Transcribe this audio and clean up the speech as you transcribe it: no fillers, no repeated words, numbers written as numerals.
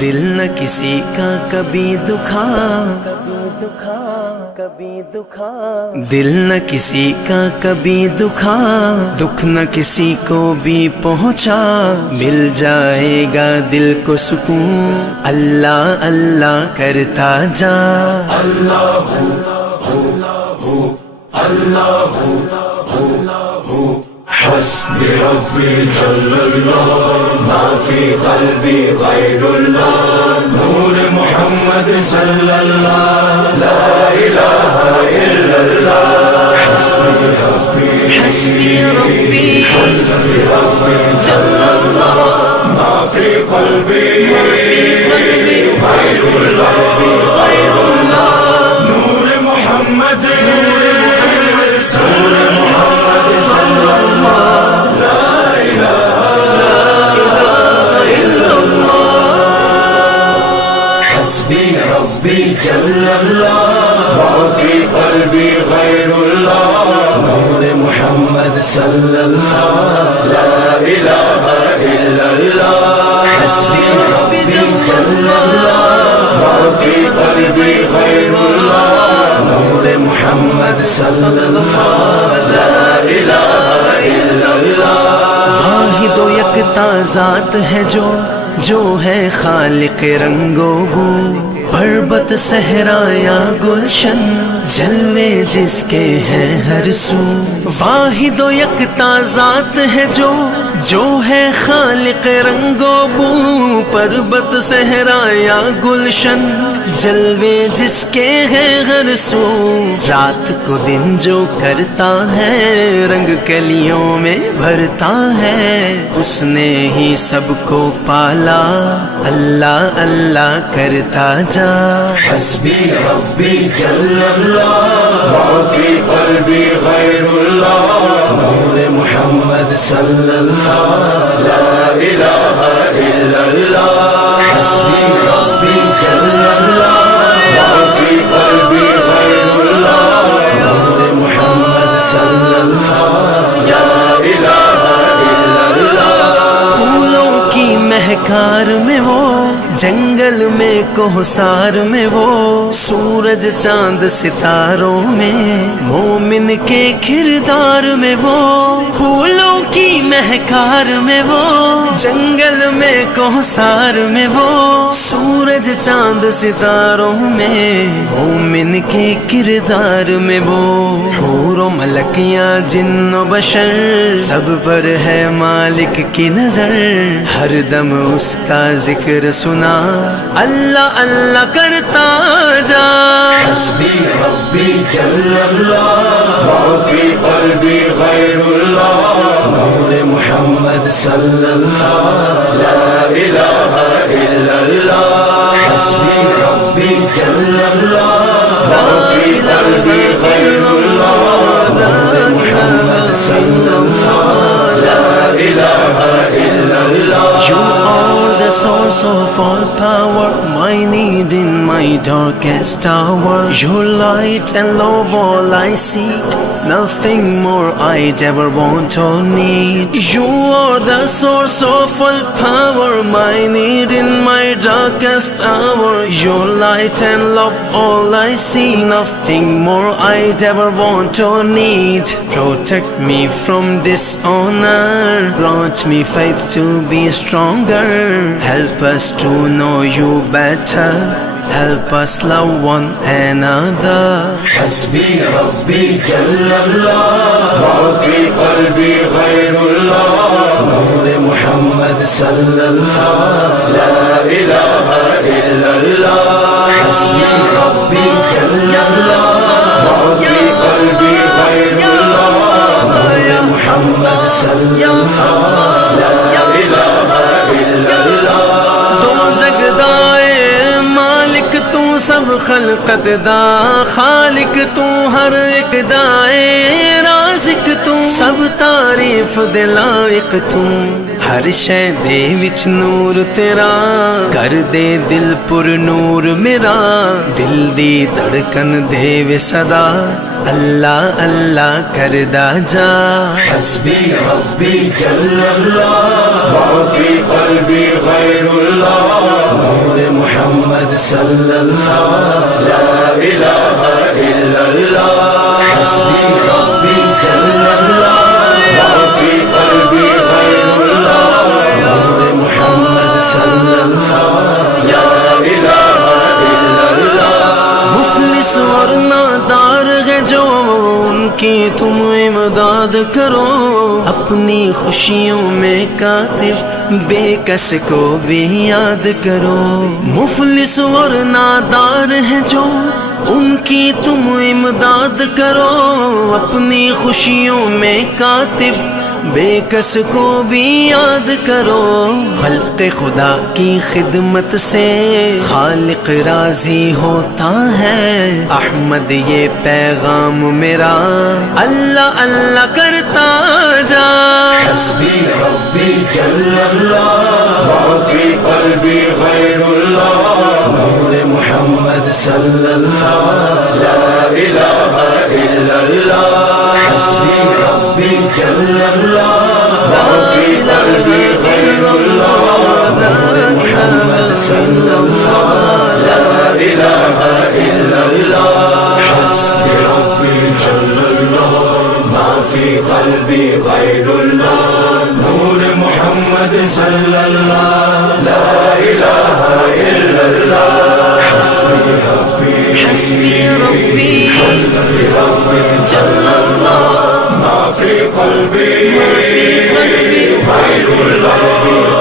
دل نہ کسی کا کبھی دکھا، دل نہ کسی کا کبھی دکھا، دکھ نہ کسی کو بھی پہنچا، مل جائے گا دل کو سکون اللہ اللہ کرتا جا۔ اللہ اللہ حسبی ربی جل اللہ، ما فی قلبی غیر اللہ، نور محمد صلی اللہ، لا الہ الا اللہ۔ حسبی ربی حسبی ربی جل اللہ، ما فی قلبی غیر اللہ، نور محمد صلی اللہ، لا الہ الا اللہ۔ حسبی ربی جل اللہ، ما فی قلبی غیر اللہ، نور محمد صلی اللہ، لا الہ الا اللہ۔ حسبی ربی جل اللہ، ما فی قلبی غیر اللہ، نور محمد صلی اللہ، لا الہ الا اللہ۔ واحد و یکتا ذات ہے جو ہے خالق رنگ و بو، پربت صحرا یا گلشن، جلوے جس کے ہیں ہر سو۔ واحد و یکتا ذات ہے جو ہے خالق رنگ و بو، پربت صحرا یا گلشن، جلوے جس کے ہیں ہر سو۔ رات کو دن جو کرتا ہے، رنگ کلیوں میں بھرتا ہے، اس نے ہی سب کو پالا، اللہ اللہ کرتا جا۔ حسبی ربی جل اللہ، ما فی قلبی غیر اللہ، نور محمد صلی اللہ، لا الہ الا اللہ۔ حسبی ربی جل اللہ، ما فی قلبی غیر اللہ، نور محمد صلی اللہ، لا الہ الا اللہ۔ پھولوں کی مہکار میں وہ، جنگل میں کوہسار میں وہ، سورج چاند ستاروں میں، مومن کے کردار میں وہ۔ پھولوں کی مہکار میں وہ، جنگل میں کوہسار میں وہ، سورج چاند ستاروں میں، مومن کے کردار میں وہ۔ حور و ملکیاں جن و بشر، سب پر ہے مالک کی نظر، ہر دم اس کا ذکر سنا، اللہ اللہ کرتا جا۔ حسبی ربی جل اللہ، ما فی قلبی غیر اللہ، نور محمد صلی اللہ، لا الہ الا اللہ۔ حسبی ربی جل اللہ، ما فی قلبی غیر اللہ، نور محمد صلی اللہ، لا الہ الا اللہ۔ You are the source of all power, my need in my darkest hour. Your light and love all I seek, nothing more I'd ever want or need. You are the source of all power, my need in my darkest hour. Your light and love all I see, nothing more I'd ever want or need. Protect me from dishonor, grant me faith to be stronger. Help us to know you better, help us love one another. حسبی ربی جل اللہ، ما فی قلبی غیر اللہ، نور محمد صلی اللہ، لا الہ الا اللہ۔ حسبی ربی جل اللہ، ما فی قلبی غیر اللہ، نور محمد صلی اللہ، لا الہ الا اللہ۔ تو جگدائے مالک تو سب خلقت دا، خالق تو ہر ایک دائے، رازق تو سب تعریف دے لائق تو، ہر شے دے وچ نور تیرا کر دے دل پر نور میرا دل دی دھڑکن دے وے صدا اللہ اللہ کردا جا حسبی ربی جل اللہ ما فی قلبی غیر اللہ نور محمد صلی اللہ لا الہ الا اللہ حسبی ربی جل اللہ ما فی قلبی غیر اللہ نور محمد صلی اللہ لا الہ الا اللہ مفلس اور نادار ہے جو ان کی تم امداد کرو اپنی خوشیوں میں کاتب بے کس کو بھی یاد کرو مفلس اور نادار ہے جو ان کی تم امداد کرو اپنی خوشیوں میں کاتب بے کس کو بھی یاد کرو خلق خدا کی خدمت سے خالق راضی ہوتا ہے احمد یہ پیغام میرا اللہ اللہ کرتا جا حسبی ربی جل اللہ ما فی قلبی غیر اللہ نور محمد صلی اللہ لا الہ الا اللہ حسبی ربی جل اللہ ما فی قلبی غیر اللہ نور محمد صلی اللہ لا الہ الا اللہ حسبی ربی جل اللہ ما فی قلبی غیر اللہ نور محمد صلی اللہ لا الہ الا اللہ حسبی ربی حسبی ربی حسبی ربی جل اللہ ما فی قلبی غیر اللہ